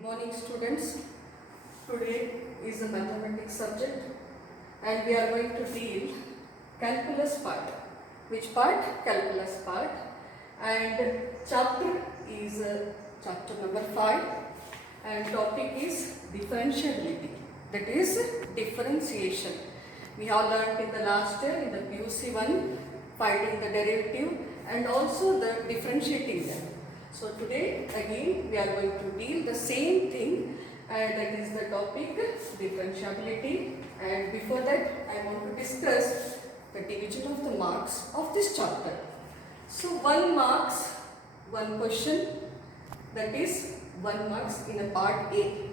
Good morning, students. Today is a mathematics subject and we are going to deal calculus part. Which part? Calculus part. And chapter is chapter number 5 and topic is differentiability. That is differentiation. We have learnt in the last year in the PUC 1 finding the derivative and also the differentiating them. So today again we are going to deal the same thing and that is the topic differentiability, and before that I want to discuss the division of the marks of this chapter. So 1 marks 1 question, that is 1 marks in a part A.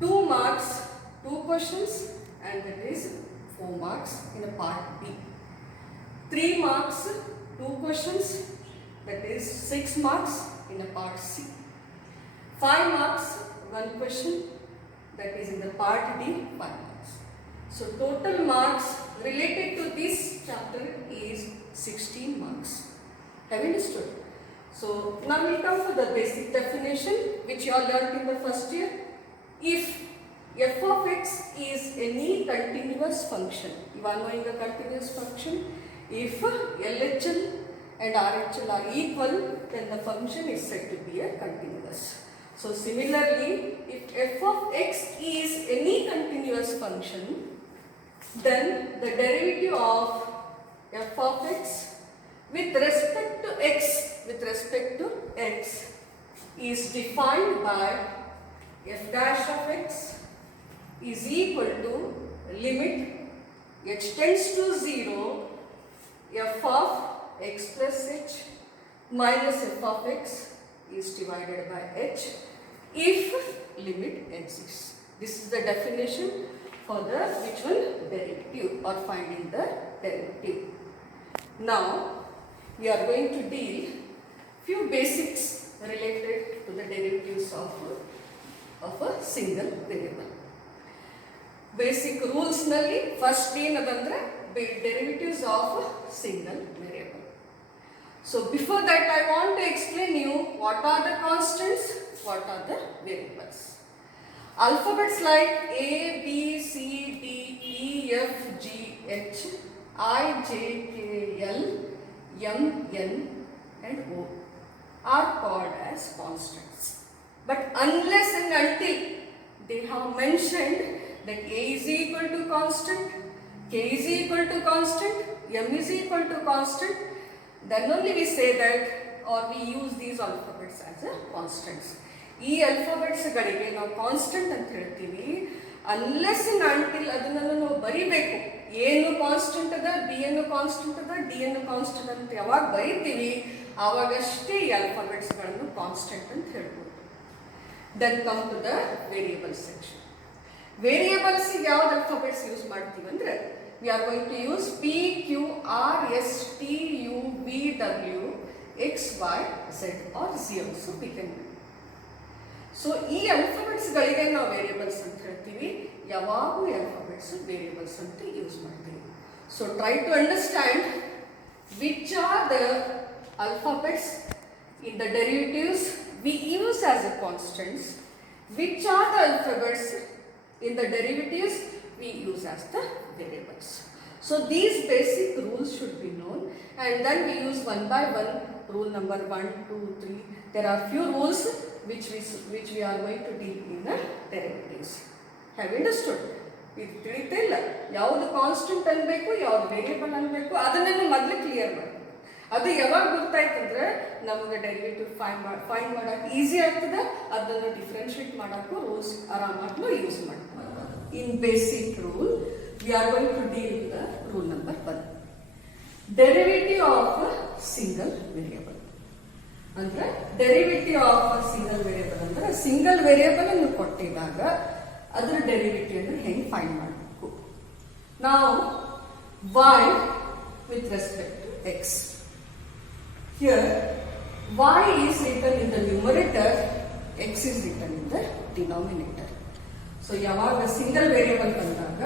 2 marks 2 questions and that is 4 marks in a part B. 3 marks 2 questions, that is 6 marks in a part C. 5 marks 1 question, that is in the part D 5 marks. So total marks related to this chapter is 16 marks. Have you understood? So now we come to the basic definition which you all learnt in the first year. If f of x is any continuous function, you are knowing a continuous function. If LHL and RHL are equal, then the function is said to be a continuous. So similarly, if f of x is any continuous function, then the derivative of f of x with respect to x is defined by f dash of x is equal to limit h tends to 0 f of x plus h minus f of x is divided by h if limit exists. This is the definition for the which one derivative or finding the derivative. Now we are going to deal few basics related to the derivatives of a single variable. Basic rules nalli first ಏನು ಬಂದ್ರೆ derivatives of a single variable. So before that I want to explain you what are the constants, what are the variables. Alphabets like A, B, C, D, E, F, G, H, I, J, K, L, M, N and O are called as constants. But unless and until they have mentioned that A is equal to constant, K is equal to constant, M is equal to constant, then only we say that or we use these alphabets as a constants. ಈ alphabets ಗಳಿಗೆ ನಾವು constant ಅಂತ ಹೇಳ್ತೀವಿ. Unless and until ಅದನ್ನ ನಾವು ಬರಿಬೇಕು. ಏನು constant ಅದ, ಬಿ ಏನು ಕಾನ್ಸ್ಟೆಂಟ್ ಅದ, ಡಿ ಏನು ಕಾನ್ಸ್ಟೆಂಟ್ ಅಂತ ಯಾವಾಗ ಬರೀತೀವಿ ಆವಾಗಷ್ಟೇ ಈ alphabets ಗಳನ್ನು ಕಾನ್ಸ್ಟೆಂಟ್ ಅಂತ ಹೇಳ್ಬೋದು. Then come to the variable section. Variables ಯಾವ alphabets ಯೂಸ್ ಮಾಡ್ತೀವಿ ಅಂದ್ರೆ we are going to use P, Q, R, S, T, U, V, W, X, Y, Z or 0. So we can do. So ಈ alphabets ಗಳಿಗೆ ನಾವು variables ಅಂತ ಹೇಳ್ತೀವಿ. ಯಾವಾಗೂ alphabets variables ಅಂತ ಯೂಸ್ ಮಾಡ್ತೀವಿ. So try to understand which are the alphabets in the derivatives we use as a constants, which are the alphabets in the derivatives we use as the variables. So these basic rules should be known and then we use one by one. Rule number 1, 2, 3. There are few rules which we are going to deal in the derivatives. Have you understood? ಇದು ತಿಳಿತಿಲ್ಲ ಯಾವುದು constant ಅನ್ಬೇಕು ಯಾವುದು variable ಅನ್ಬೇಕು ಅದನ್ನೆಲ್ಲ ಮೊದಲು clear ಮಾಡಬೇಕು. ಅದು ಯಾವಾಗ ಗೊತ್ತಾಯ್ತಂದ್ರೆ ನಮಗೆ ಡೆರಿವೇಟಿವ್ ಫೈಂಡ್ ಮಾಡಕ್ಕೆ ಈಸಿ ಆಗ್ತದೆ. ಅದನ್ನು ಡಿಫ್ರೆನ್ಶಿಯೇಟ್ ಮಾಡೋಕ್ಕೂ ರೂಲ್ಸ್ ಆರಾಮಾಗಿ ಯೂಸ್ ಮಾಡ್ತೀವಿ. In basic rule, we are going to deal with the rule number 1. Derivative of a single variable. ಅಂದ್ರೆ derivative of a single variable ಅಂದ್ರೆ ಸಿಂಗಲ್ ವೇರಿಯಬಲ್ ಅನ್ನು ಕೊಟ್ಟಿದಾಗ ಅದರ ಡೆರಿವೇಟಿವ್ ಅನ್ನು ಹೆಂಗೆ ಫೈಂಡ್ ಮಾಡಬೇಕು. ನಾವು y with respect to x. Here y is written in the numerator, x is written in the denominator. So ಯಾವಾಗ single variable ಬಂದಾಗ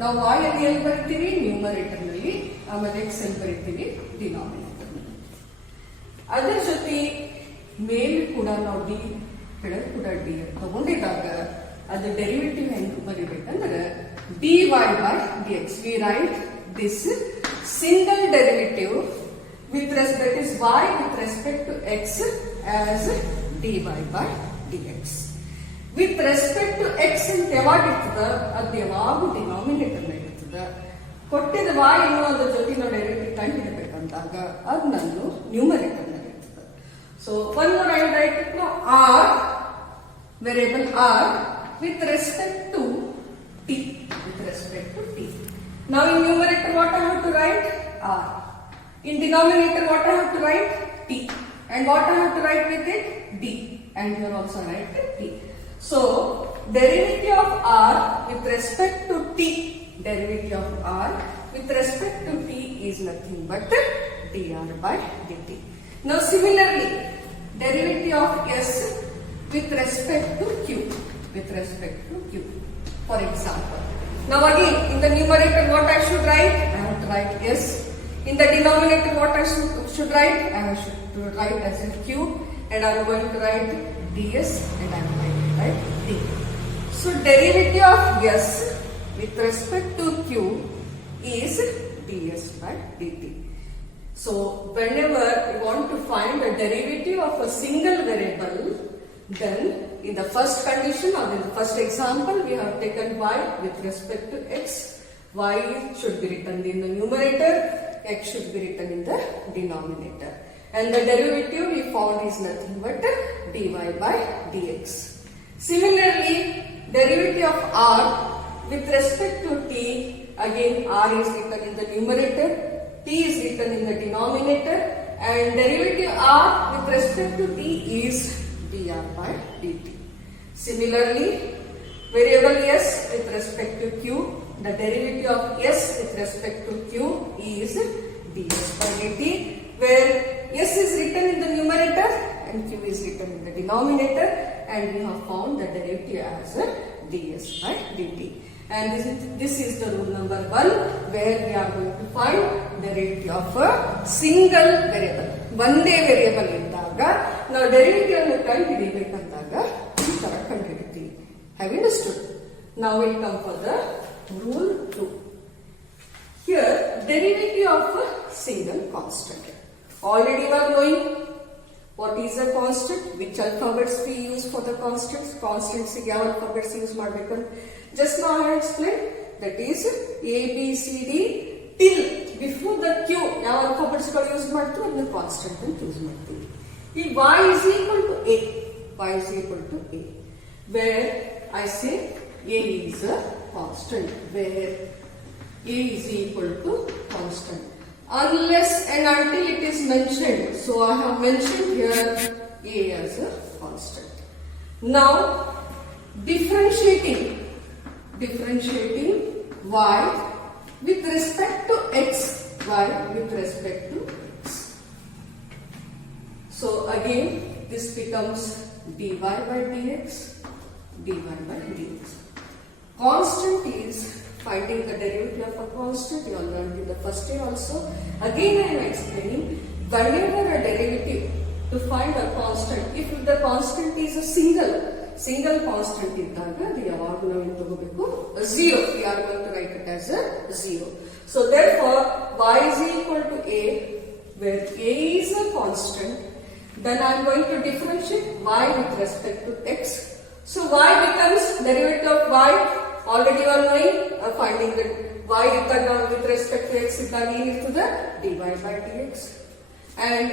ನಾವು y ಅಲ್ಲಿ ಎಲ್ಲಿ ಬರಿತೀವಿ ನ್ಯೂಮರೇಟರ್ ನಲ್ಲಿ, ಆಮೇಲೆ x ಅಲ್ಲಿ ಬರಿತೀವಿ ಡಿನಾಮಿನೇಟರ್ ನಲ್ಲಿ. ಅದರ ಜೊತೆ ಮೇಲೆ ಕೂಡ ನಾವು ಕೆಳಗೆ ಕೂಡ ಡಿ ತಗೊಂಡಿದ್ದಾಗ ಅದು ಡೆರಿವೇಟಿವ್ ಹೆಂಗೆ ಬರೀಬೇಕಂದ್ರೆ dy by dx. We write this single derivative with respect is y with respect to x as dy by dx. With respect to x ಅಂತ ಯಾವಾಗ ಇರ್ತದ ಅದು ಯಾವಾಗೂ ಡಿನಾಮಿನೇಟರ್ ಇರ್ತದ. ಕೊಟ್ಟಿದ y ಅನ್ನೋದ್ರ ಜೊತೆ ನಾವು ಡೈರೆಕ್ಟ್ ಕಂಡುಹಿಡಬೇಕಂದಾಗ ಅದು ನಾನು ನ್ಯೂಮರೇಟರ್ ಇರ್ತದೆ. So one more I write it now r variable r with respect to t. With respect to t. Now in numerator what I have to write? R. In denominator what I have to write? T. And what I have to write with it? D. And here also write t. So derivative of r with respect to t. Derivative of r with respect to t is nothing but dr by dt. Now similarly derivative of s with respect to q. With respect to q. For example, now again in the numerator what I should write? I have to write s. In the denominator what I should write? I have to write as a q, and I am going to write ds, and I am going to write d. So derivative of s with respect to q is ds by dt. So whenever you want to find the derivative of a single variable, then in the first condition or in the first example we have taken y with respect to x. Y should be written in the numerator, x should be written in the denominator, and the derivative we found is nothing but dy by dx. Similarly, derivative of r with respect to t, again r is written in the numerator, t is written in the denominator, and derivative r with respect to t is dr by dt. Similarly, variable s with respect to q, the derivative of s with respect to q is ds by dt, where s is written in the numerator and q is written in the denominator, and we have found the derivative as ds by dt. And this is the rule number 1, where we are going to find derivative of a single variable. ಒಂದೇ variable ಇದ್ದಾಗ ನಾವು derivative ಅನ್ನು ಕಂಡುಹಿಡಿಯಬೇಕಂದಾಗ ಈ ತರ ಕಂಡುಹಿಡಿತೀವಿ. Have you understood? Now we'll come for the rule 2. Here derivative of a single constant. Already we are knowing what is a constant, which alphabets we use for the constants. Constants ಗೆ ಯಾವ alphabets use ಮಾಡಬೇಕು. Just now I have explained, that is a b c d till before the q ಯಾವ alphabets ಗಳು use ಮಾಡ್ತೀವಿ ಅದನ್ನ constant ಅಂತ use ಮಾಡ್ತೀವಿ. ಈ y is equal to a, y is equal to a, where I say a is a constant, where a is equal to constant unless and until it is mentioned. So I have mentioned here a as a constant. Now differentiating y with respect to x, y with respect to x. So again this becomes dy by dx, dy by dx. Constant is finding the derivative of a constant. You all learned in the first year also. Again I am explaining, whenever a derivative to find a constant, if the constant is a single constant ಇದ್ದಾಗ ಅದು ಯಾವಾಗ ನಾವು ಏನು ತಗೋಬೇಕು? 0. We are going to write it as a 0. So therefore y is equal to a, where a is a constant. Then I am going to differentiate y with respect to x. So y becomes derivative of y. Already you are knowing, finding that y ಇದ್ದಾಗ with respect to x ಇದ್ದಾಗ ಏನಿರ್ತದೆ? dy by dx. And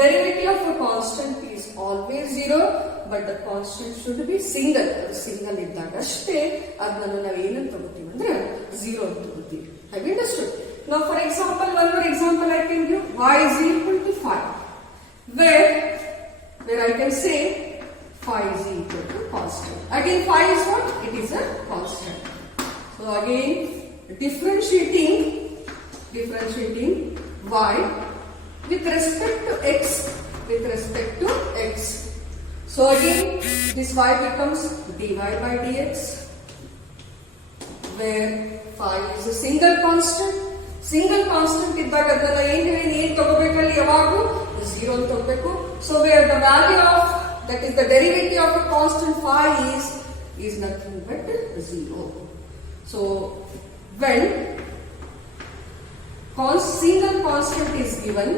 derivative of a constant is always 0, but the constant should be single. Single ಇದ್ದಾಗ ಅಷ್ಟೇ ಅದನ್ನ ನಾವು ಏನಂತ ತಗೋತೀವಿ ಅಂದ್ರೆ 0 ಅಂತ ತಗೋತೀವಿ. Have you understood? Now for example, one more example I can give. Y is equal to 5, where I can say phi is equal to constant. Again phi is what? It is a constant. So again differentiating y with respect to x. So again this y becomes dy by dx, where phi is a single constant. ಇದ್ದಾಗ ಅದನ್ನ ಏನು ತಗೋಬೇಕಲ್ಲಿ ಯಾವಾಗೂ 0 ಅಂತ ತಗೋಬೇಕು. So where the value of that is the derivative of a constant phi is nothing but 0. So when single constant is given,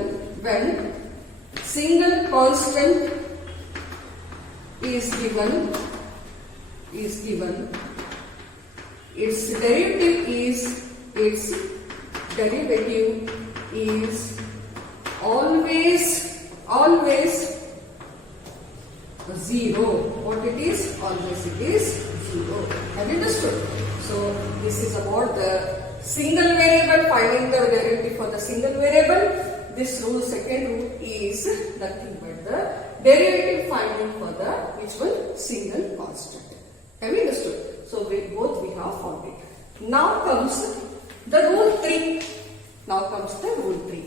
its derivative is always 0. What it is? Always it is 0. Have you understood? So this is about the single variable, finding the derivative for the single variable. This rule, second rule, is nothing but the derivative finding for the which one? Single constant. Have you understood? So we have found it. Now comes the rule 3.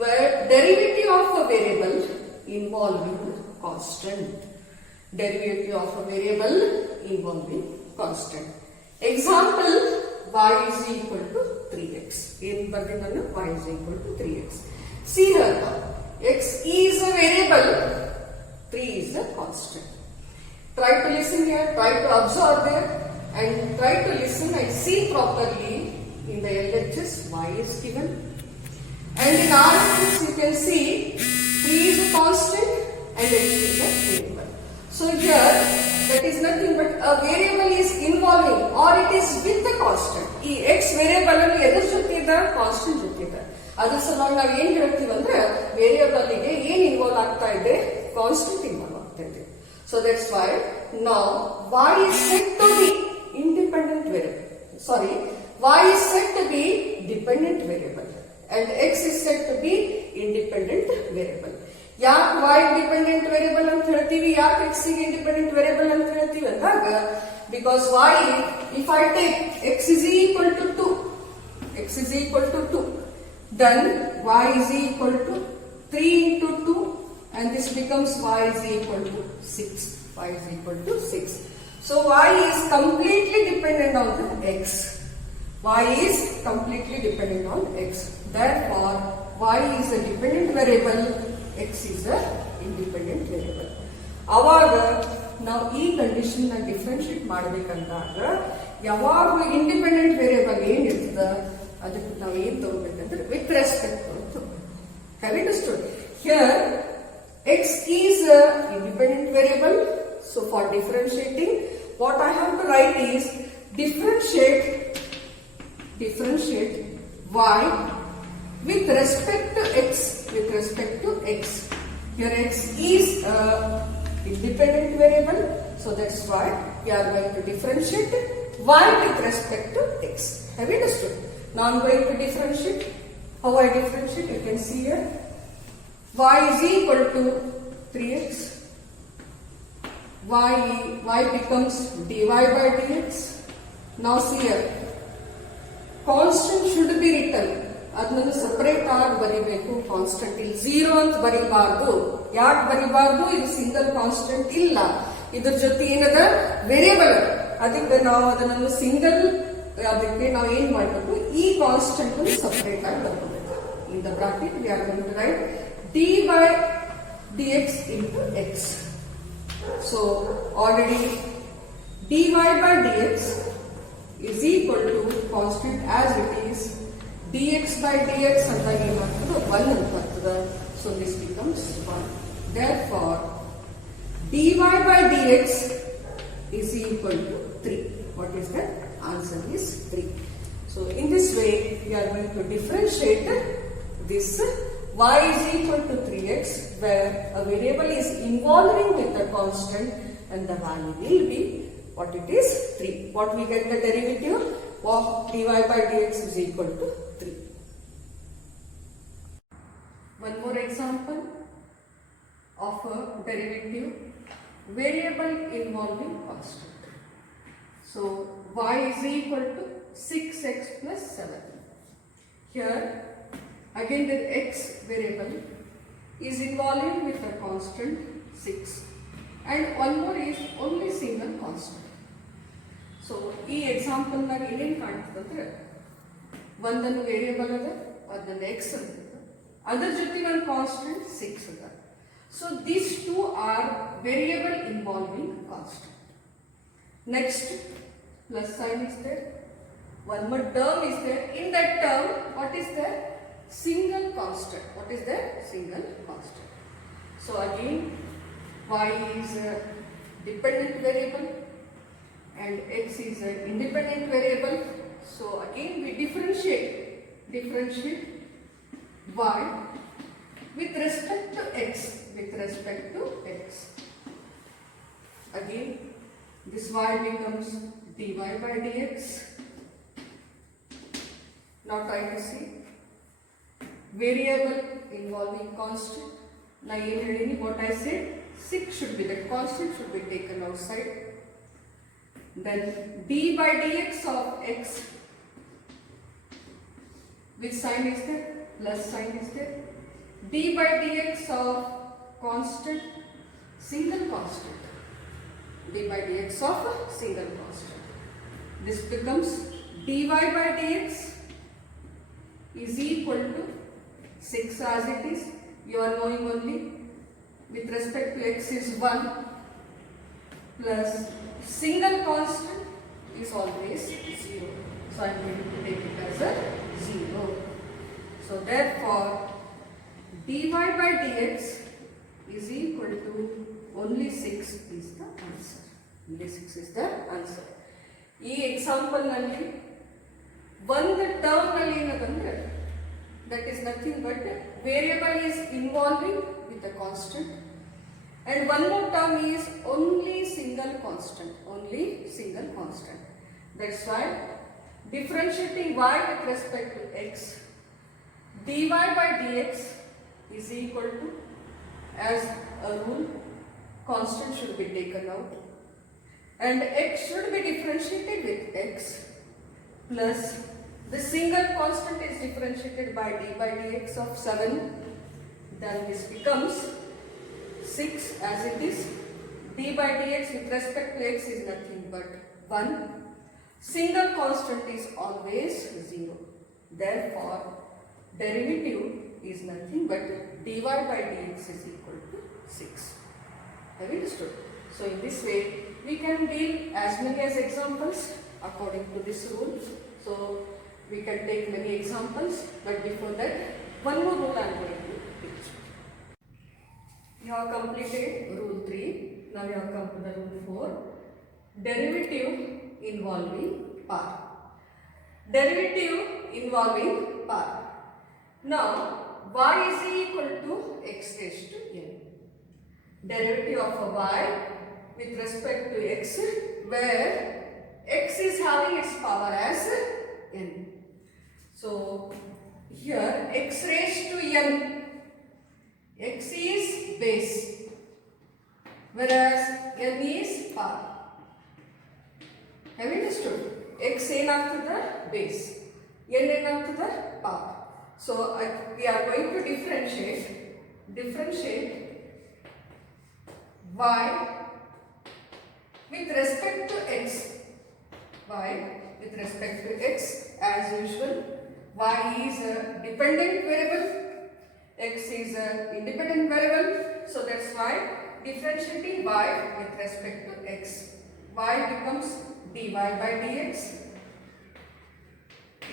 Where derivative of a variable involving constant. Example, y is equal to 3x. In particular, y is equal to 3x. See here now, x is a variable, 3 is a constant. Try to listen here, try to observe there, and try to listen and see properly. In the LHS, y is given. And in RHS, you can see 3 is a constant and x is a variable. So here, that is nothing but a variable is involving or it is with the constant. ಈ x variable ಅಲ್ಲಿ ಎದರ ಜೊತೆ ಇದೆ? Constant ಜೊತೆ ಇದೆ. ಅದರ ಸಲುವಾಗಿ ನಾವು ಏನ್ ಹೇಳ್ತೀವಿ ಅಂದ್ರೆ ವೇರಿಯಬಲ್ ಗೆ ಏನ್ ಇನ್ವಾಲ್ವ್ ಆಗ್ತಾ ಇದೆ? ಕಾನ್ಸ್ಟೆಂಟ್ ಇನ್ವಾಲ್ವ್ ಆಗ್ತಾ ಇದೆ. So that's why now y is said to be independent variable. Sorry, y is said to be dependent variable and x is said to be independent variable. ಯಾಕೆ y dependent variable ಅಂತ ಹೇಳ್ತೀವಿ, ಯಾಕೆ x ಗೆ independent variable ಅಂತ ಹೇಳ್ತೀವಿ ಅಂದಾಗ, because y, if I take x is equal to 2, then y is equal to 3 into 2 and this becomes y is equal to 6. So y is completely dependent on the x. Therefore, y is a dependent variable, x is a independent variable. ಅವಾಗ ನಾವು ಈ condition ನ differentiate ಮಾಡಬೇಕಂದಾಗ ಯಾವಾಗಲೂ independent variable ಏನಿರ್ತದ ಅದಕ್ಕೆ ನಾವು ಏನ್ ತಗೋಬೇಕಂದ್ರೆ with respect ಅಂತ ತಗೋಬೇಕು. Have you understood? Here x is a independent variable, so for differentiating what I have to write is differentiate y with respect to x. Here x is a independent variable, so that's why we are going to differentiate y with respect to x. Have you understood? Now I'm going to differentiate. How I differentiate? You can see here. Y is equal to 3x. Y becomes dy by dx. Now see here. Constant should be written. ಅದನ್ನು separate ಆಗಿ ಬರಿಬೇಕು. Constant ಇಲ್ಲಿ 0 ಅಂತ ಬರಿಬಾರ್ದು. ಯಾಕೆ ಬರಿಬಾರ್ದು? ಇದು single constant ಇಲ್ಲ, ಇದ್ರ ಜೊತೆ ಏನದ ವೇರಿಯಬಲ್. ಅದಕ್ಕೆ ನಾವು ಅದನ್ನು ಸಿಂಗಲ್, ಅದಕ್ಕೆ ನಾವು ಏನ್ ಮಾಡಬೇಕು, ಈ ಕಾನ್ಸ್ಟೆಂಟ್ ಸಪರೇಟ್ ಆಗಿ ಬರ್ಕೋಬೇಕು. In the bracket we are going to write dy dx into x. So already dy by dx is equal to constant as it is dx by dx ಅಂದಾಗ ಏನಾಗ್ತದೆ 1 ಅಂತ ಬರ್ತದೆ. So this becomes 1. Therefore dy by dx is equal to 3. What is that? Answer is 3. So in this way we are going to differentiate this y is equal to 3x where a variable is involving with the constant and the value will be what it is 3. What we get the derivative of dy by dx is equal to 3. One more example of a derivative variable involving constant. So y is equal to 6x plus 7. Here again the x variable is involving with a constant 6 and one more is only single constant. So ಈ example ನಾಗ ಏನೇನು ಕಾಣ್ತದಂದ್ರೆ ಒಂದನ್ನು variable ಅದ, ಒಂದನ್ನು x ಅದ, ಅದರ ಜೊತೆ ಒಂದು ಕಾನ್ಸ್ಟೆಂಟ್ 6 ಅದ. So these two are variable involving constant. Next, plus sign is there. One more term is there. In that term, what is there? Single constant. What is there? Single constant. So again, y is a dependent variable and x is an independent variable. So again, we differentiate y with respect to x. Again, this y becomes dy by dx. Now try to see variable involving constant. Now what I said, 6 should be, the constant should be taken outside. Then d by dx of x, which sign is there? Plus sign is there. D by dx of constant, single constant. D by dx of a single constant. This becomes dy by dx is equal to 6 as it is. You are knowing only with respect to x is 1 plus single constant is always 0. So I am going to take it as a 0. So therefore dy by dx is equal to only 6 is the answer. Only 6 is the answer. ಈ example ನಲ್ಲಿ ಒಂದು term ನಲ್ಲಿ ಏನಂದ್ರೆ that is nothing but variable is involving with the constant, and one more term is only single constant. That's why differentiating y with respect to x, dy by dx is equal to, as a rule, constant should be taken out and x should be differentiated with x plus the single constant is differentiated by d by dx of 7. Then this becomes 6 as it is. D by dx with respect to x is nothing but 1. Single constant is always 0. Therefore, derivative is nothing but dy by dx is equal to 6. Have you understood? So in this way, we can deal as many as examples according to this rule. So we can take many examples, but before that, one more rule I am going to teach. You have completed rule 3. Now you have come to the rule 4. Derivative involving part. Derivative involving part. Now y is equal to x raised to n. Derivative of a y with respect to x, where x is having its power as n. So here x raised to n, x is base, whereas n is power. Have you understood? X ಏನಾಗ್ತದೆ base, n ಏನಾಗ್ತದೆ power. So we are going to differentiate y with respect to x. Y with respect to x, as usual, y is a dependent variable, x is an independent variable. So that's why differentiating y with respect to x, y becomes dy by dx.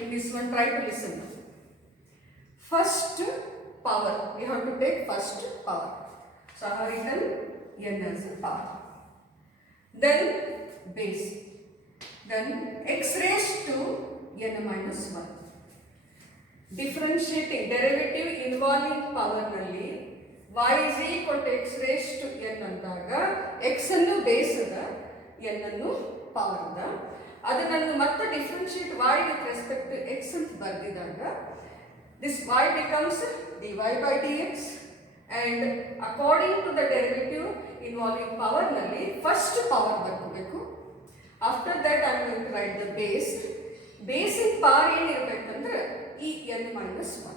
In this one, try to listen. First power, we have to take first power. So I have written n as a power. Then base. Then x raised to n minus 1. Differentiating derivative involving power nalli y is equal to x raised to n andaga x annu base ada n annu power ada adannu matte differentiate y with respect to x ant bardidaga this y becomes dy by dx, and according to the derivative involving power nalli first power barkobeku. After that I am going to write the base. Base in power ಏನು ಇರಬೇಕಂದ್ರೆ ಈ n minus 1.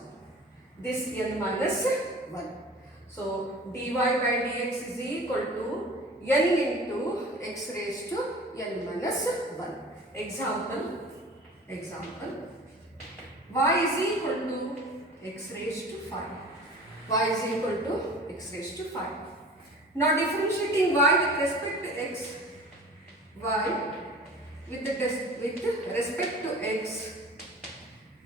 This n minus 1. So dy by dx is equal to n into x raised to n minus 1. Example. Y is equal to x raised to 5. Y is equal to x raised to 5. Now differentiating y with respect to x, y with respect to x,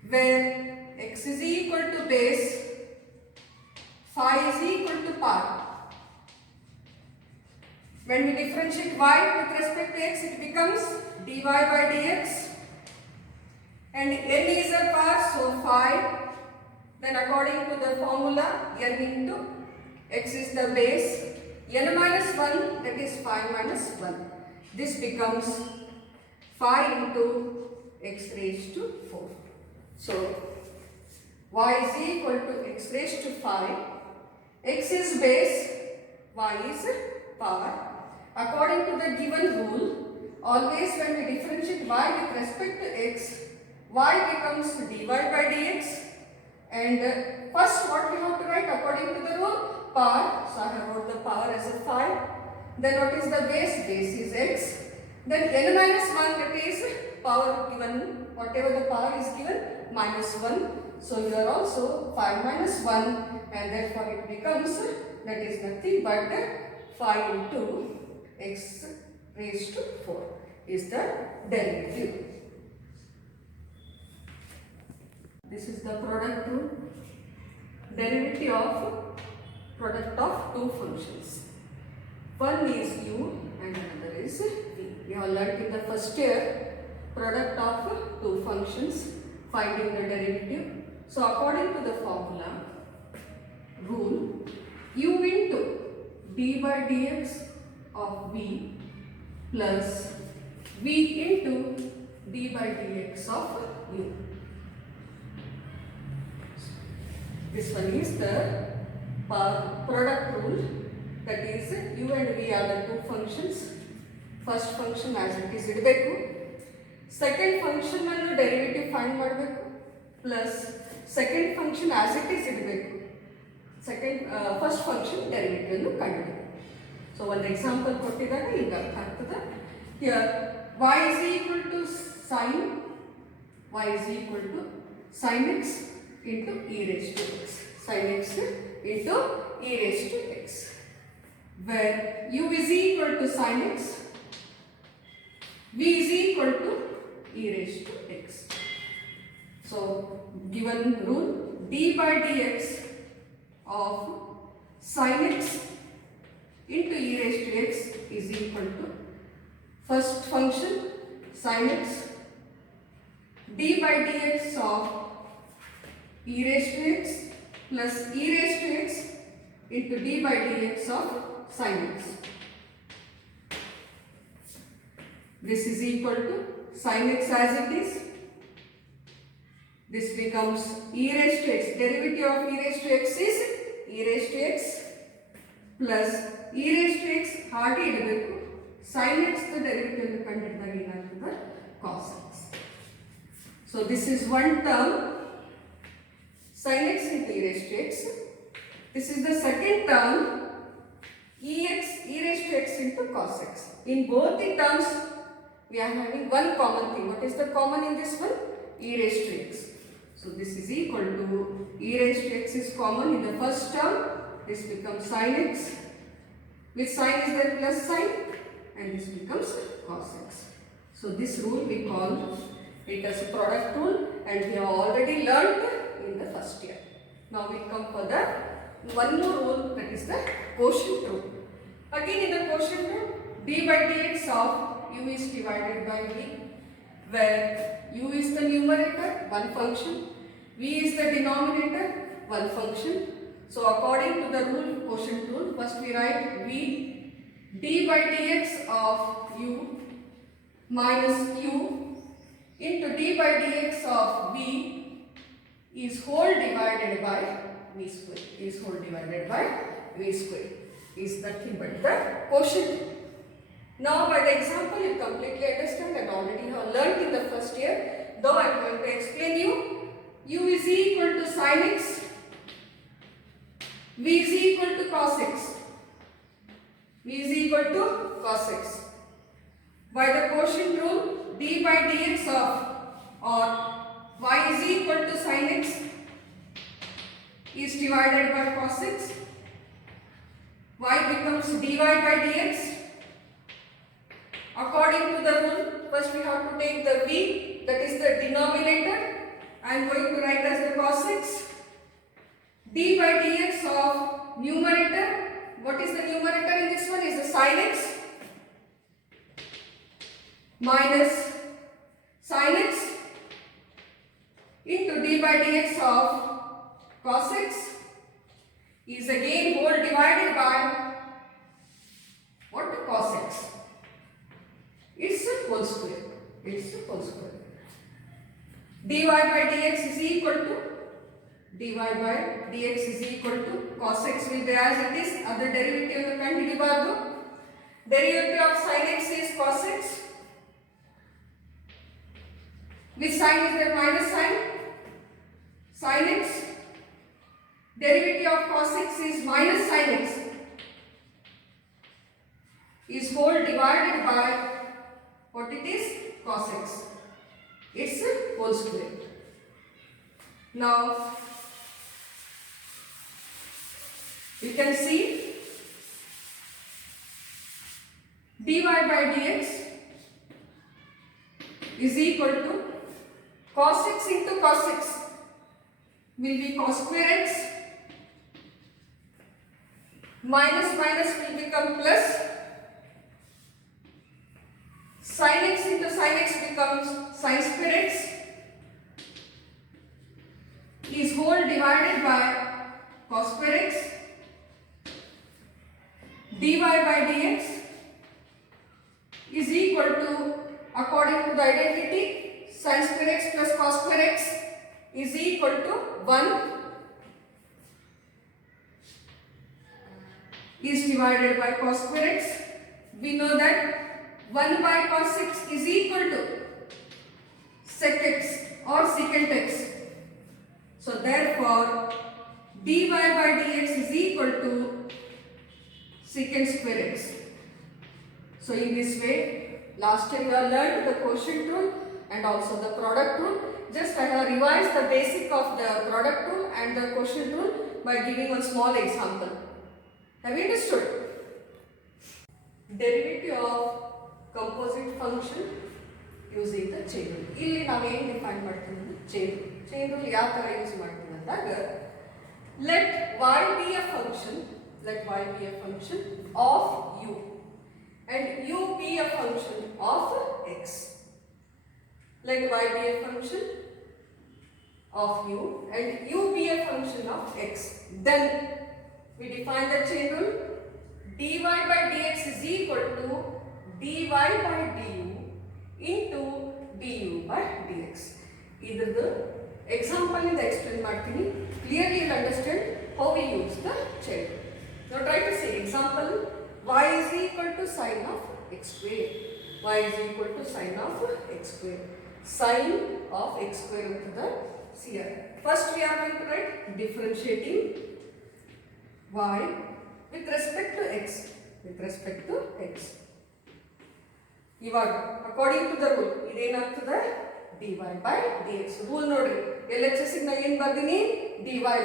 where x is equal to base, phi is equal to par. When we differentiate y with respect to x, it becomes dy by dx, and n is a par, so phi, then according to the formula, n into x is the base, n minus 1, that is phi minus 1. This becomes phi into x raised to 4. So y is equal to x raised to phi, x is base, y is power. According to the given rule, always when we differentiate y with respect to x, y becomes dy by dx, and first what we have to write according to the rule? Power. So I have wrote the power as a phi. Then what is the base? Base is x. Then n minus 1, that is power given, whatever the power is given, minus 1. So here also phi minus 1, and therefore it becomes, that is nothing but phi into x raised to 4 is the derivative. This is the product rule, derivative of product of two functions. One is u and another is v. We have learnt in the first year product of two functions, finding the derivative. So according to the formula rule, u into d by dx of v plus v into d by dx of u. This one is the product rule, that is u and v are the two functions. First function as it is idbeku, second function annu derivative find ಮಾಡಬೇಕು, plus second function as it is idbeku, first function derivative ಅನ್ನು ಕಂಡುಹಿಡಿಯಬೇಕು. So one example ಕೊಟ್ಟಿದ್ದಾರೆ, ಈಗ ಅರ್ಥ ಆಗ್ತದೆ. Here y is equal to sin x into e raised to x, sin x into e raised to x, where u is equal to sin x, v is equal to e raised to x. So given rule, d by dx of sin x into e raised to x is equal to first function sin x, d by dx of e raised to x plus e raised to x into d by dx of sin x. This is equal to sin x as it is. This becomes e raised to x. Derivative of e raised to x is e raised to x plus e raised to x ಹಾಗೆ ಇಡಬೇಕು. sin x the derivative ಕಂಡುಹಿಡಿದಾಗ ಏನಾಗ್ತದೆ? cos x. So this is one term, sin x into e raised to x. This is the second term, e raised to x into cos x. In both the terms, we are having one common thing. What is the common in this one? E raised to x. So this is equal to e raised to x is common in the first term. This becomes sin x. With sin is there plus sin, and this becomes cos x. So this rule we call it as a product rule, and we have already learnt in the first year. Now we come for the one more rule, that is the quotient rule. Again in the quotient rule, d by dx of u is divided by v, where u is the numerator, one function, v is the denominator, one function. So according to the rule, quotient rule, first we write v d by dx of u minus q into d by dx of v is whole divided by v square, is nothing but the quotient. Now by the example you completely understand and already have learnt in the first year, though I am going to explain you. U is equal to sin x, v is equal to cos x, by the quotient rule, d by dx of or y is equal to sin x is divided by cos x, y becomes dy by dx. According to the rule, first we have to take the v, that is the denominator. I am going to write as the cos x. d by dx of numerator. What is the numerator in this one? Is the sin x minus sin x into d by dx of cos x is again whole divided by what? Cos x. It's a whole square. It's a whole square. dy by dx is equal to dy by dx is equal to cos x will be as it is. Other derivative ಕಂಡು ಹಿಡಿಬಾರದು. Derivative of sin x is cos x. Which sign is there? Minus sign. Sin x. Derivative of cos x is minus sin x. Is whole divided by what it is? Cos x. It's a whole square. Now you can see dy by dx is equal to cos x into cos x will be cos square x, minus minus will become plus, sin x into sin x becomes sin square x, is whole divided by cos square x. dy by dx is equal to, according to the identity, sin square x plus cos square x is equal to 1 is divided by cos square x. We know that 1 by cos x is equal to sec x or secant x. So therefore dy by dx is equal to secant square x. So in this way, last time you have learned the quotient rule and also the product rule. Just I have revised the basic of the product rule and the quotient rule by giving a small example. Have you understood? Derivative of composite function using the chain rule. ಇಲ್ಲಿ ನಾವು ಏನು define ಮಾಡ್ತೀವಿ ಅಂದ್ರೆ chain rule. Chain rule ಯಾವ ತರ use ಮಾಡ್ತೀವಿ ಅಂದಾಗ let y be a function of u and u be a function of x. Let y be a function of u and u be a function of x. Then we define the chain rule. dy by dx is equal to dy by du into du by dx. Idradu example ಇಂದ explain ಮಾಡ್ತೀನಿ. Clearly you will understand how we use the chain rule. Now try to say example. Y is equal to sin of x square. Y is equal to sin of x square. Sin of x square into the here. First we are going to write differentiating y with respect to x. ಇವಾಗ according to the rule ಇದೇನಾಗ್ತದೆ dy by dx. Rule ನೋಡ್ರಿ, LHS ಗೆ ನಾನು ಏನು ಬರ್ತೀನಿ dy by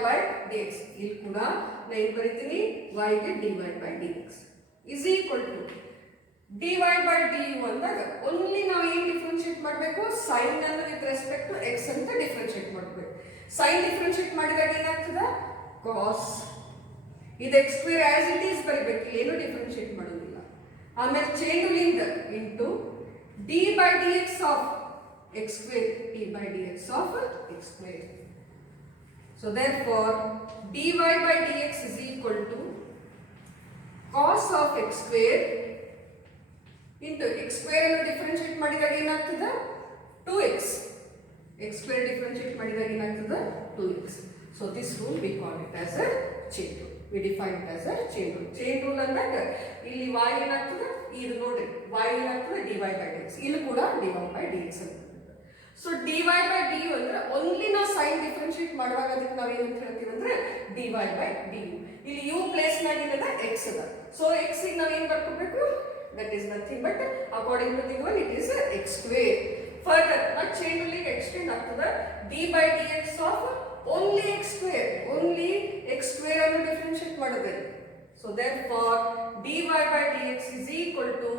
dx. ಇಲ್ಲಿ ಕೂಡ ನಾನು ಏನು ಬರೀತೀನಿ y ಗೆ dy by dx is equal to dy by du ಅಂದಾಗ ಓನ್ಲಿ ನಾವು ಏನು ಡಿಫರೆನ್ಶಿಯೇಟ್ ಮಾಡಬೇಕು, ಸೈನ್ ಅನ್ನು ವಿತ್ ರೆಸ್ಪೆಕ್ಟ್ ಟು x ಅಂತ ಡಿಫರೆನ್ಶಿಯೇಟ್ ಮಾಡಬೇಕು. ಸೈನ್ ಡಿಫರೆನ್ಶಿಯೇಟ್ ಮಾಡಿದಾಗ ಏನಾಗ್ತದೆ cos ಇದು x square as it is ಬರೀಬೇಕು, ಏನು ಡಿಫರೆನ್ಶಿಯೇಟ್ ಮಾಡೋದಿಲ್ಲ. ಆಮೇಲೆ ಚೈನ್ ರೂಲ್ ಇಂದ into dy by dx of x square, d by dx of x square. So therefore dy by dx is equal to cos of x square into x square ಅನ್ನು differentiate ಮಾಡಿದಾಗ ಏನಾಗ್ತದೆ 2x. x square differentiate ಮಾಡಿದಾಗ ಏನಾಗ್ತದೆ 2x. So this rule we call it as a chain rule. We define it as a chain rule. Chain rule ಅಂದಾಗ ಇಲ್ಲಿ y ಏನಾಗ್ತದೆ, ಇದು ನೋಡ್ರಿ y ಏನಾಗ್ತದೆ dy by dx, ಇಲ್ಲಿ ಕೂಡ dy by dx ಅಂತ. ಸೊ dy by du ಅಂದ್ರೆ ಓನ್ಲಿ ನಾವು ಸೈನ್ ಡಿಫರೆನ್ಶಿಯೇಟ್ ಮಾಡುವಾಗ ಅದಕ್ಕೆ ನಾವು ಏನು ಅಂತ ಹೇಳ್ತೀವಿ ಅಂದ್ರೆ dy by du. ಇಲ್ಲಿ u ಪ್ಲೇಸ್ ನಾಗಿರೋದ x ಅದ. ಸೊ x ಗೆ ನಾವು ಏನು ಬರ್ಕೋಬೇಕು, that is nothing but according to the one it is x square. Further now chain rule ಗೆ extend ಆಗ್ತದೆ dy by dx of only x square ಅನ್ನು differentiate ಮಾಡೋದು. So therefore dy by dx is equal to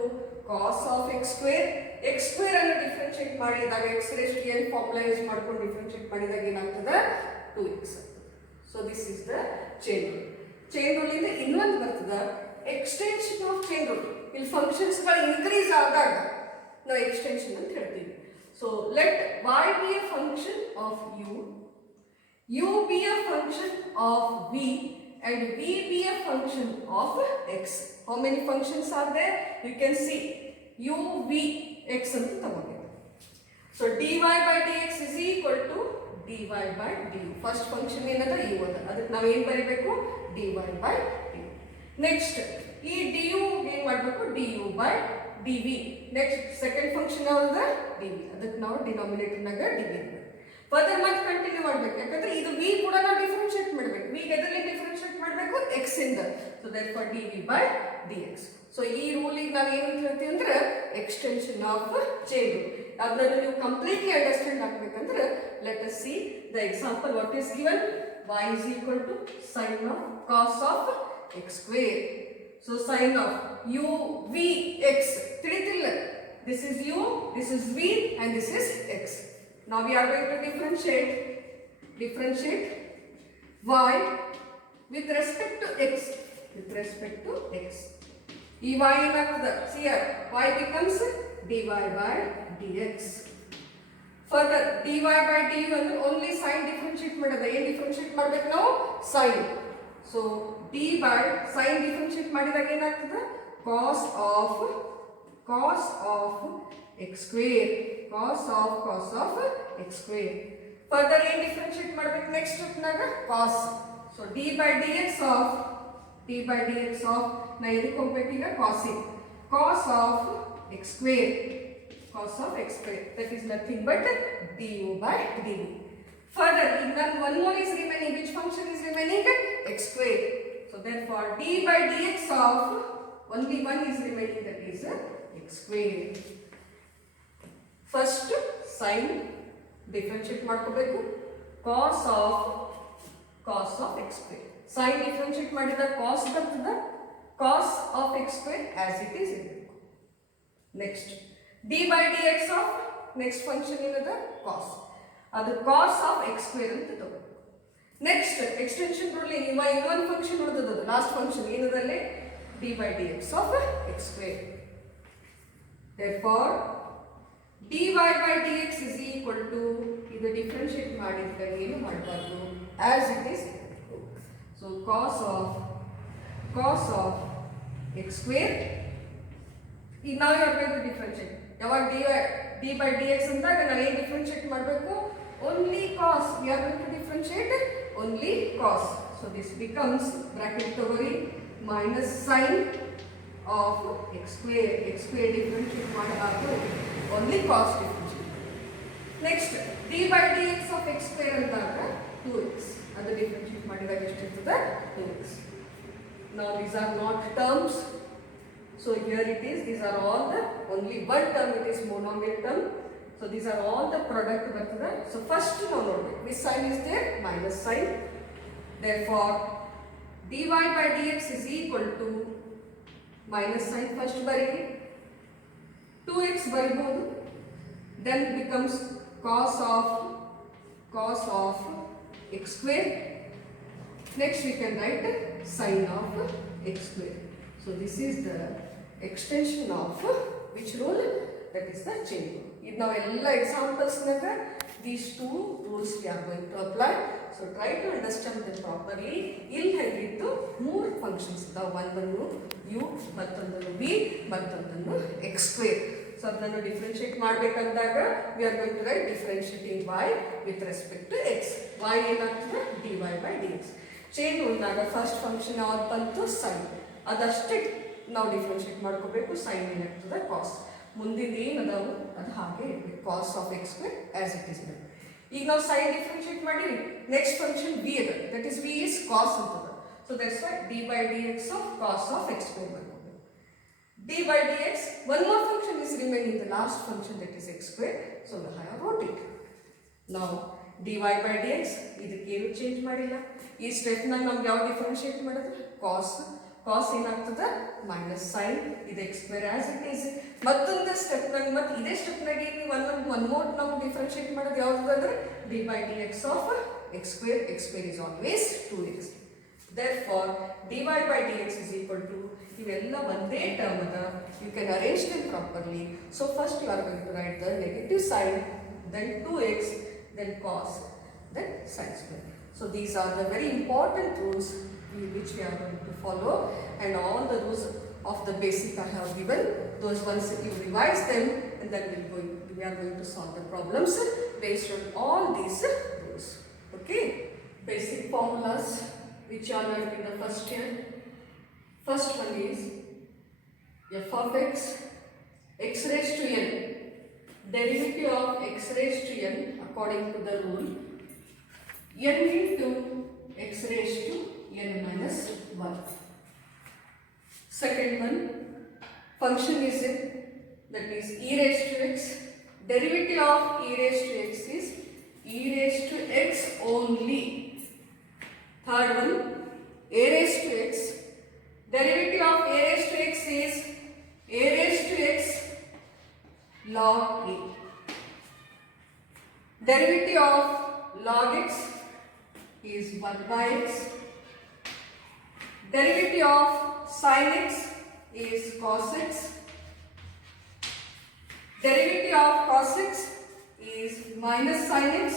cos of x square. x square ಅನ್ನು differentiate ಮಾಡಿದಾಗ x raised to n formula use ಮಾಡ್ಕೊಂಡು differentiate ಮಾಡಿದಾಗ ಏನಾಗ್ತದೆ 2x. So this is the chain rule. Chain rule ಇಂದ ಇನ್ನೊಂದು ಬರ್ತದೆ extension of chain rule. ಇಲ್ಲಿ functions ಗಳು ಇನ್ಕ್ರೀಸ್ ಆದಾಗ ನಾವು ಎಕ್ಸ್ಟೆನ್ಷನ್ ಅಂತ ಹೇಳ್ತೀವಿ. So let y be a function of u be a function of v, and v be a function of x. How many functions are there? You can see u, v, x ಅಂತ ತಗೊಂಡಿದ್ದೀವಿ. So dy by dx is equal to dy by du. First function ಏನದ u ಅದ, ಅದಕ್ಕೆ ನಾವು ಏನು ಬರೀಬೇಕು? dy by du. Next ಈ du ಏನು ಮಾಡಬೇಕು? du by dv. Next second function ಯಾವ್ದು? dv. ಅದಕ್ಕೆ ನಾವು ಡಿನಾಮಿನೇಟರ್ ನಾಗ dv ಇರಬೇಕು. ಫರ್ದರ್ ಮತ್ತೆ ಕಂಟಿನ್ಯೂ ಮಾಡಬೇಕು, ಯಾಕಂದ್ರೆ ಇದು v ಕೂಡ ನಾವು ಡಿಫರೆನ್ಶಿಯೇಟ್ ಮಾಡಬೇಕು. v ಎದರಲ್ಲಿ ಡಿಫರೆನ್ಶಿಯೇಟ್ ಮಾಡಬೇಕು? x ಇಂದ. So therefore dv by dx. So ಈ ರೂಲಿಗೆ ನಾವು ಏನು ಹೇಳ್ತೀವಿ ಅಂದ್ರೆ ಎಕ್ಸ್ಟೆನ್ಷನ್ ಆಫ್ ಚೈನ್ ರೂಲ್. ಅದನ್ನ ನೀವು ಕಂಪ್ಲೀಟ್ಲಿ ಅಂಡರ್ಸ್ಟ್ಯಾಂಡ್ ಆಗಬೇಕಂದ್ರೆ let us see the example. What is given? y is equal to sin of cos of x square. So sin of u v x ತಿಳಿತಿಲ್ಲ. This is u, this is v, and this is x. Now we are going to differentiate y with respect to x. With respect to x. ಈ y ಏನಾಗ್ತದೆ? See here, y becomes dy by dx. Further dy by du ಅಂದ್ರೆ only sin differentiate ಮಾಡೋದು. ಏನು differentiate ಮಾಡಬೇಕು ನಾವು? sin. So d by sin differentiate ಮಾಡಿದಾಗ ಏನಾಗ್ತದೆ? cos of x square. cos of x square. Further ಏನು differentiate ಮಾಡಬೇಕು next ಸ್ಟೆಪ್ನಾಗ? cos. So d by dx of ನಾ ಎದಕ್ಕೆ ಹೋಗ್ಬೇಕು ಈಗ? cos of x square. That is nothing but du by dv. Further, one more is remaining. Which function is remaining? X square. So therefore d by dx of only one is remaining, that is x square. First sin differentiate ಮಾಡ್ಕೋಬೇಕು. cos of x square. sin differentiate ಮಾಡಿದ cos ಬರ್ತದ. cos of x square as it is ಇರಬೇಕು. Next d by dx of next function ಏನದ? cos. ಅದು cos of x square ಅಂತ ತಗೋಬೇಕು. Next extension rule ಇನ್ನೊಂದು function ಉಳಿದದ. ಲಾಸ್ಟ್ ಫಂಕ್ಷನ್ ಏನದಲ್ಲಿ? d by dx of x square. Therefore dy by dx is equal to, ಇದು differentiate ಮಾಡಿದಾಗ ಏನು ಮಾಡಬಾರ್ದು? as it is. So cos of x square. ಈಗ ನಾವು ಯಾವ ರೀತಿ ಡಿಫರೆನ್ಶಿಯೇಟ್? ಯಾವಾಗ d by dx ಅಂದಾಗ ನಾವು ಏನು ಡಿಫರೆನ್ಶಿಯೇಟ್ ಮಾಡಬೇಕು? only cos. We are going to differentiate only cos. So this becomes bracket ತಗೋರಿ minus sin of x square. x square differentiate ಮಾಡಾಗ only cos differentiate. Next d by dx of x square ಅಂದಾಗ 2x. ಅದು differentiate ಮಾಡಿದಾಗ ಎಷ್ಟಿರ್ತದೆ? 2x. Now these are not terms. So here it is. These are all the only one term. It is monomial term. So these are all the product ಬರ್ತದೆ. So first ನಾವು ನೋಡಬೇಕು. Which sign is there? Minus sign. Therefore dy by dx is equal to minus sign. First ಬರೀರಿ. 2x ಬರೀಬಹುದು. Then becomes cos of x square. Next we can write sin of x square. So this is the extension of which rule? That is the chain rule. ಇದು ನಾವೆಲ್ಲ ಎಕ್ಸಾಂಪಲ್ಸ್ನಾಗ these two rules we are going to apply. So try to understand them properly. ಇಲ್ಲಿ ಹೇಗಿತ್ತು? 3 functions ಇದ್ದಾವೆ. ಒಂದನ್ನು u, ಮತ್ತೊಂದನ್ನು v, ಮತ್ತೊಂದನ್ನು x square. So ಅದನ್ನು differentiate ಮಾಡಬೇಕಂದಾಗ we are going to write differentiating y with respect to x. y ಏನಾಗ್ತದೆ? dy by dx. Chain ರೂಲ್ನಾಗ first function ಯಾವ್ದು ಬಂತು? sin. ಅದಷ್ಟೇ ನಾವು ಡಿಫ್ರೆನ್ಶಿಯೇಟ್ ಮಾಡ್ಕೋಬೇಕು. sin ಏನಾಗ್ತದೆ? cos. ಮುಂದಿನ ಏನದಾವು ಅದು ಹಾಗೆ ಇರಬೇಕು. cos of x square as it is. ಈಗ ನಾವು sin ಡಿಫರೆನ್ಶಿಯೇಟ್ ಮಾಡಿ ನೆಕ್ಸ್ಟ್ ಫಂಕ್ಷನ್ v ಅದ. That is v is cos ಅಂತದ. So that's why d by dx of cos of x square ಬರ್ಕೋಬೇಕು. d by dx, one more function is remaining, the last function, that is x square. So I have wrote it. Now dy by dx ಇದಕ್ಕೆ ಏನು change ಮಾಡಿಲ್ಲ. ಈ step ನಾಗ ನಮ್ಗೆ ಯಾವ differentiate ಮಾಡೋದು? cos ಕಾಸ್ ಏನಾಗ್ತದೆ minus sine ಇದು X square as it is. ಮತ್ತೊಂದು ಸ್ಟೆಪ್ನಾಗ ಮತ್ತೆ ಇದೇ ಸ್ಟೆಪ್ನಾಗ ನೀವು ಒನ್ ಮೋರ್ ನಾವು ಡಿಫ್ರೆನ್ಶಿಯೇಟ್ ಮಾಡೋದು ಯಾವುದು ಅಂದರೆ D by D X of X square is always 2x. therefore dy by dx is equal to ಇವೆಲ್ಲ ಒಂದೇ ಟರ್ಮ್ ಅದ. You can arrange them properly. so first you are going to write the negative side, then 2x, then cos, then sin square. so these are the very important rules which we are going to follow, and all the rules of the basic I have given. Those ones you revise them, and then we are going to solve the problems based on all these rules. Okay, basic formulas which are learned in the first year. First one is f of x raised to n, derivative of x raised to n according to the rule n into x raised to n minus 1. Second one, function is that is e raised to x, derivative of e raised to x is e raised to x only. Third one, a raised to x, derivative of a raised to x is a raised to x log a. Derivative of log x is 1 by x. Derivative of sin x is cos x. Derivative of cos x is minus sin x.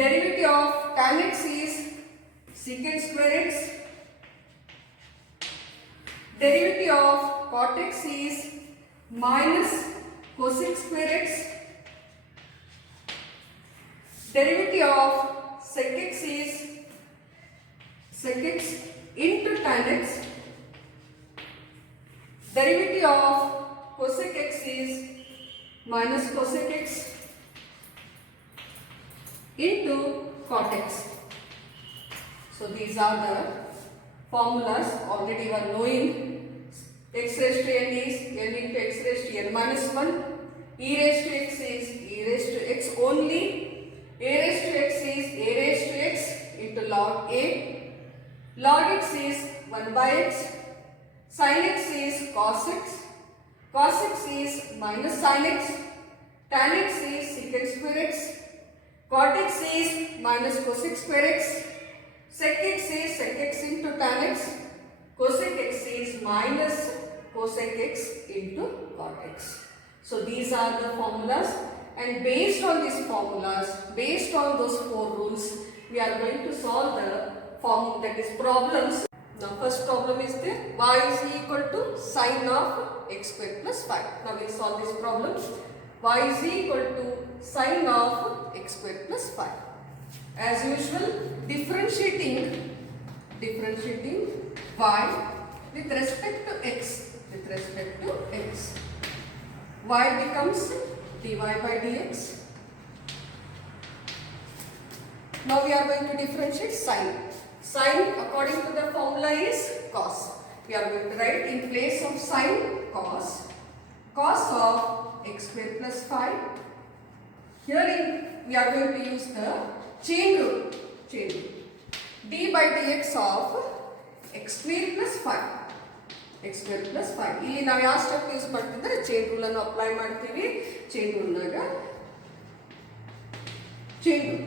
Derivative of tan x is secant square x. Derivative of cot x is minus cosec square x. Derivative of sec x is sec x into tan x. Derivative of cosec x is minus cosec x into cot x. So these are the formulas already you are knowing. X raised to n is n into x raised to n minus 1. E raised to x is e raised to x only. A raised to x is a raised to x into log a. Log x is 1 by x. Sin x is cos x. Cos x is minus sin x. Tan x is secant square x. Cot x is minus cosec square x. Sec x is sec x into tan x. Cosec x is minus cosec x into cot x. So these are the formulas, and based on these formulas, based on those 4 rules, we are going to solve the that is problems. Now first problem is there, y is equal to sine of x square plus 5. Now we will solve this problem. Y is equal to sine of x square plus 5. As usual, differentiating y with respect to x. Y becomes dy by dx. Now we are going to differentiate sine. Sine according to the formula is cos. We are going to write in place of sine cos. Cos of x square plus 5. Here we are going to use the chain rule. D by dx of x square plus 5. x square plus 5. ಇಲ್ಲಿ ನಾವು ಯಾವ step use ಮಾಡ್ತಿದ್ರೆ chain rule ಅನ್ನು apply ಮಾಡ್ತೀವಿ. Chain ರೂಲ್ನಾಗ chain rule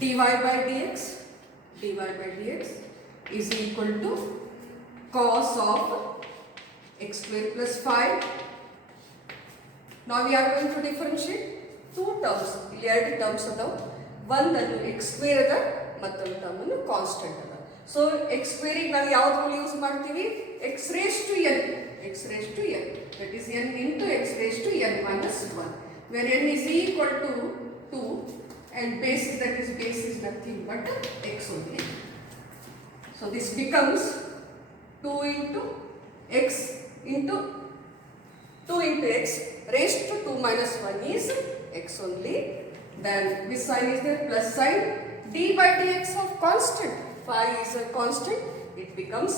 dy by dx is equal to cos of x square plus 5. Now we are going to differentiate 2 terms. ಇಲ್ಲಿ 2 terms ಅದಾವ. ಒಂದನ್ನು x square ಅದ, ಮತ್ತೊಂದು term ಅನ್ನು constant ಅದ. So x square ಗೆ ನಾವು ಯಾವ ರೂಲ್ ಯೂಸ್ ಮಾಡ್ತೀವಿ? x raised to n. That is n into x raised to n minus 1, where n is equal to 2 and base is nothing but x only. So this becomes 2 into x raised to 2 minus 1 is x only. Then this sign is there, plus sign. D by dx of constant, 5 is a constant, it becomes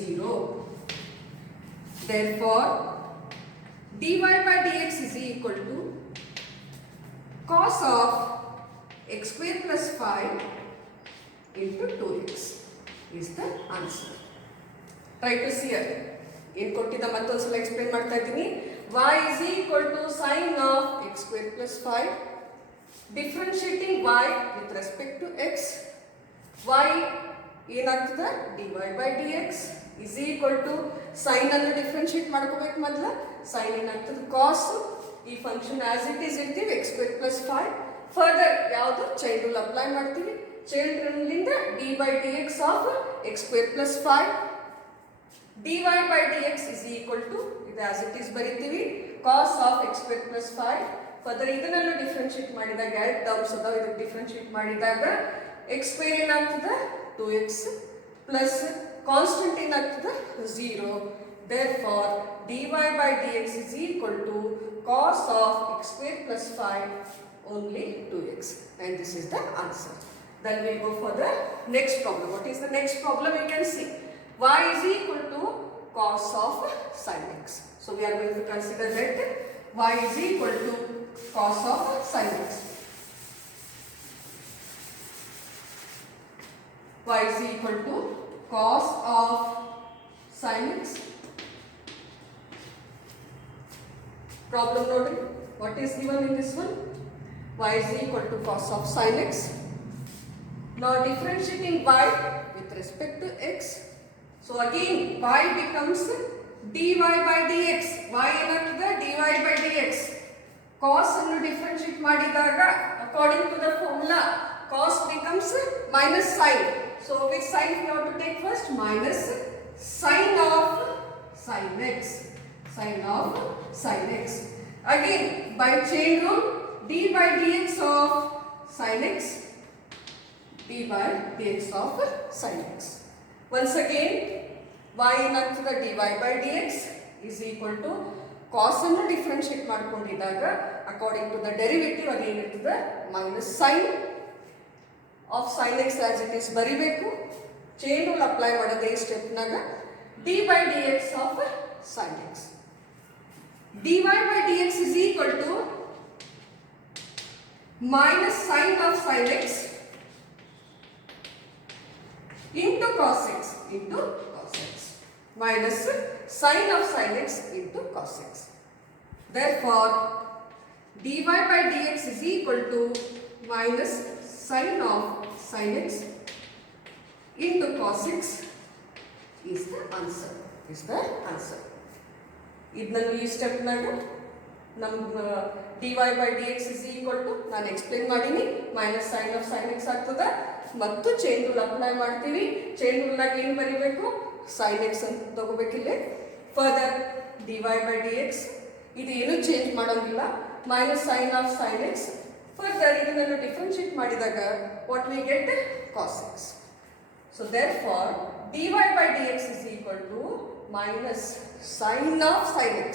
0. Therefore dy by dx is equal to cos of x square plus 5 into 2x is the answer. Try to see here. ಏನು ಕೊಟ್ಟಿದ್ದ ಮತ್ತೊಂದು ಸಲ explain ಮಾಡ್ತಾ ಇದ್ದೀನಿ. y is equal to sin of x square plus 5. Differentiating y with respect to x. y ಏನಾಗ್ತದೆ dy by dx is equal to sin ಅನ್ನು differentiate ಮಾಡ್ಕೋಬೇಕು ಮೊದಲ. sin ಏನಾಗ್ತದೆ cos. ಈ ಫಂಕ್ಷನ್ ಆಸ್ ಇಟ್ ಈಸ್ ಇರ್ತೀವಿ x square plus 5. Further ಯಾವುದು chain rule apply ಮಾಡ್ತೀವಿ. Chain ರೂಲಿಂದ dy by dx of x square plus 5. dy by dx is equal to ಇದು ಆಸ್ ಇಟ್ ಈಸ್ ಬರೀತೀವಿ cos of x square plus 5. Further ಇದನ್ನು differentiate ಮಾಡಿದಾಗ ಎರಡು terms ಅದಾವ. ಇದಕ್ಕೆ ಡಿಫ್ರೆನ್ಶಿಯೇಟ್ ಮಾಡಿದಾಗ x ಸ್ಕ್ವೇರ್ ಏನಾಗ್ತದೆ 2x ಪ್ಲಸ್ ಕಾನ್ಸ್ಟೆಂಟ್ ಏನಾಗ್ತದೆ 0. therefore dy by dx is equal to cos of x square plus 5 only 2x, and this is the answer. Then we go for the next problem. What is the next problem? You can see y is equal to cos of sin x. So we are going to consider that y is equal to cos of sin x. Y is equal to cos of sin x. Problem noted. What is given in this one? Y is equal to cos of sin x. Now differentiating y with respect to x. So again y becomes dy by dx. y ಏನಾಗ್ತದೆ dy by dx. cos ಅನ್ನು differentiate ಮಾಡಿದಾಗ according to the formula cos becomes minus sin. So which sign we have to take first? Minus sin of sin x. Sin of sin x. Again by chain rule d by dx of sin x. d by dx of sin x. Once again y ಏನಾಗ್ತದೆ dy by dx is equal to cos ಅನ್ನು differentiate ಮಾಡ್ಕೊಂಡಿದ್ದಾಗ according to the derivative ಅದೇನಿರ್ತದೆ minus sine of sine X as it is ಬರಿಬೇಕು. Chain rule apply ಮಾಡೋದೇ ಈ ಸ್ಟೆಪ್ನಾಗ D by D X of sine X. dy by dx is equal to minus sin of sin x into cos x into cos x. Minus sin of sin x into cos x. Therefore dy by dx is equal to minus sin of sin x into cos x is the answer. ಇದನ್ನು ಈ ಸ್ಟೆಪ್ನಾಗ ನಮ್ಮ dy by dx is equal to ನಾನು explain ಮಾಡೀನಿ minus sine of sine x ಆಗ್ತದೆ ಮತ್ತು chain rule apply ಮಾಡ್ತೀವಿ. Chain ರೂಲ್ನಾಗ ಏನು ಬರೀಬೇಕು ಸೈನ್ ಎಕ್ಸ್ ಅಂತ ತಗೋಬೇಕಿಲ್ಲೇ. ಫರ್ದರ್ dy by dx ಇದು ಏನು ಚೇಂಜ್ ಮಾಡೋಂಗಿಲ್ಲ minus sine of sine x. Further ಇದನ್ನು ಡಿಫ್ರೆನ್ಶಿಯೇಟ್ ಮಾಡಿದಾಗ what we get cos x. So therefore dy by dx is equal to minus sin of sin x.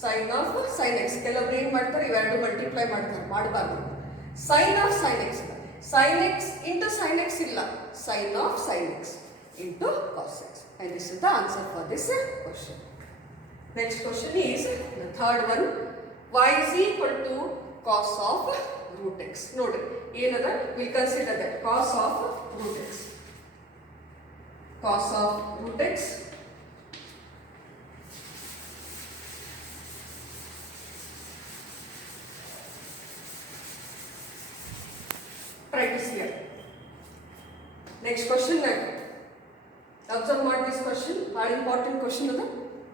sin of sin x ಕೆಲವರು ಏನು ಮಾಡ್ತಾರೆ ಇವೆರಡು multiply ಮಾಡ್ತಾರೆ, ಮಾಡಬಾರ್ದು. sin of sin x sin x into sin x ಇಲ್ಲ sin of sin x into cos x, and this is the answer for this question. Next question is the third one. y is equal to cos of root x. ನೋಡಿ ಏನದ we'll consider that cos of root x. cos of root x practice here. Next question now. Observe what this question, very important question is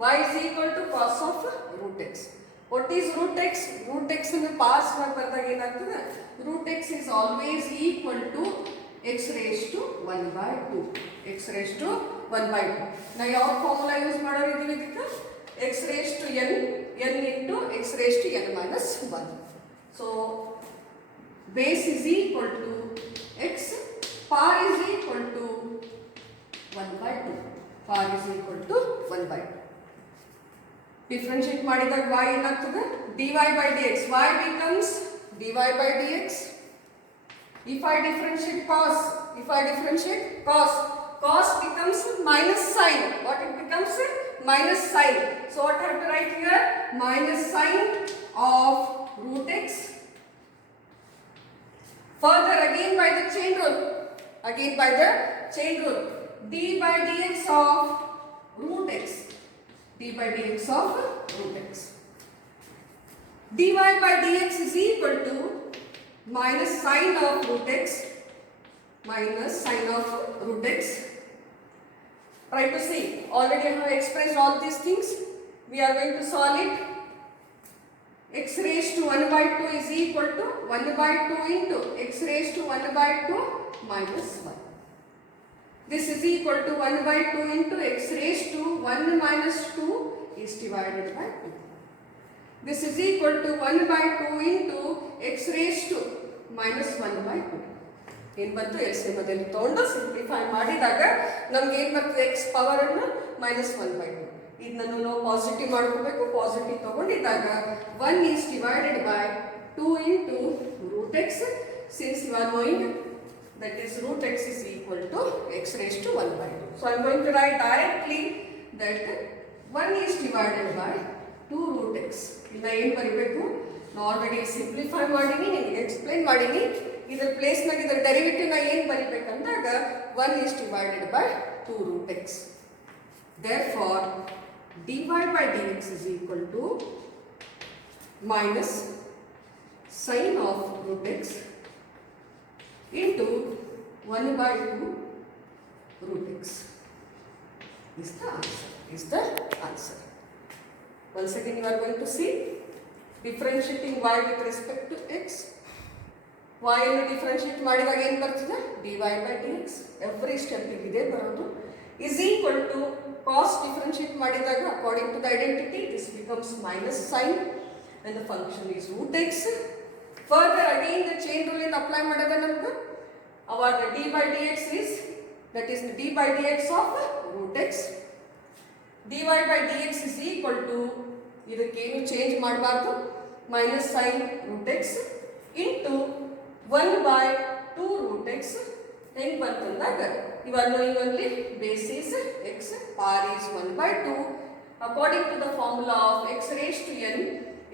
y is equal to cos of root x. What is root x? Root x in the past na barದಾಗ ಏನಾಗ್ತದೆ root x is always equal to x raised to 1 by 2. x raised to 1 by 2. ನಾ ಯಾವ formula use ಮಾಡೋರಿದ್ದೀವಿ ಇದಕ್ಕೆ x raised to n into x raised to n minus 1. So base is equal to x, par is equal to 1 by 2. Par is equal to 1 by 2. Differentiate ಮಾಡಿದಾಗ y ಏನಾಗ್ತದೆ dy by dx. y becomes dy by dx. If I differentiate cos, cos becomes minus sin. What it becomes? Minus sin. So what I have to write here? Minus sin of root x. Further again by the chain rule, again by the chain rule. D by dx of root x. D by dx of root x. dy by dx is equal to minus sine of root x minus sine of root x. Try to see. Already I have expressed all these things. We are going to solve it. X raised to 1 by 2 is equal to 1 by 2 into x raised to 1 by 2 minus 1. This is equal to 1 by 2 into x raised to 1 minus 2 is divided by 2. This is equal to 1 by 2 into x raised to minus 1 by 2. ಏನು ಬಂತು LCM ಅದಲ್ಲಿ ತಗೊಂಡು simplify ಮಾಡಿದಾಗ ನಮ್ಗೆ ಏನು ಬರ್ತದೆ x power ಅನ್ನು -1/2. ಇದನ್ನು ನಾವು ಪಾಸಿಟಿವ್ ಮಾಡ್ಕೋಬೇಕು. ಪಾಸಿಟಿವ್ ತಗೊಂಡಿದ್ದಾಗ 1 is divided by 2 into root x. Since you are knowing that is root x is equal to x raised to 1/2. So I am going to write directly that 1 is divided by 2 root x. ಇನ್ನ ಏನು ಬರೀಬೇಕು? ನಾನು already simplify ಮಾಡೀನಿ, ನಿಮಗೆ explain ಮಾಡೀನಿ. ಇದರ place ನಾಗ ಇದರ ಡೆರಿವೇಟಿವ್ ನ ಏನು ಬರೀಬೇಕಂದಾಗ 1 is divided by 2 root x. Therefore dy by dx is equal to minus sine of root x into 1 by 2 root x is the answer. Once again you are going to see differentiating y with respect to x. y ಅನ್ನು differentiate ಮಾಡಿದಾಗ ಏನು ಬರ್ತದೆ? dy by dx. Every step ಇದೆ ಬರೋದು. is equal to cos differentiate ಮಾಡಿದಾಗ according to the identity this becomes minus sine and the function is root x. Further again the chain rule in apply ಮಾಡಿದಾಗ ನಮಗೆ our d by dx is that is the d by dx of root x. dy by dx is equal to ಇದಕ್ಕೇನು change ಮಾಡಬಾರ್ದು minus sine root x into 1 by 2 root x. ಹೆಂಗೆ ಬಂತಂದಾಗ you are knowing only base is x, power is 1 by 2 according to the formula of x raised to n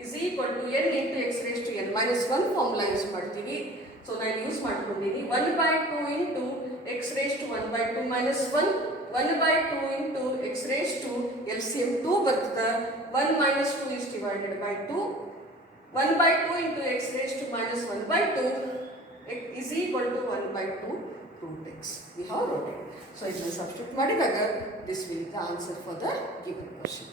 is equal to n into x raised to n minus 1 formula use ಮಾಡ್ತೀವಿ. So ನಾನು use ಮಾಡ್ಕೊಂಡಿದ್ದೀನಿ 1 by 2 into x raised to 1 by 2 minus 1 1 by 2 into x raised to LCM 2 ಬರ್ತದೆ. 1 minus 2 is divided by 2. 1 by 2 into x raised to minus 1 by 2 is equal to 1 by 2 root x. We have wrote it. So, if we substitute ಮಾಡಿದಾಗ this will be the answer for the given question.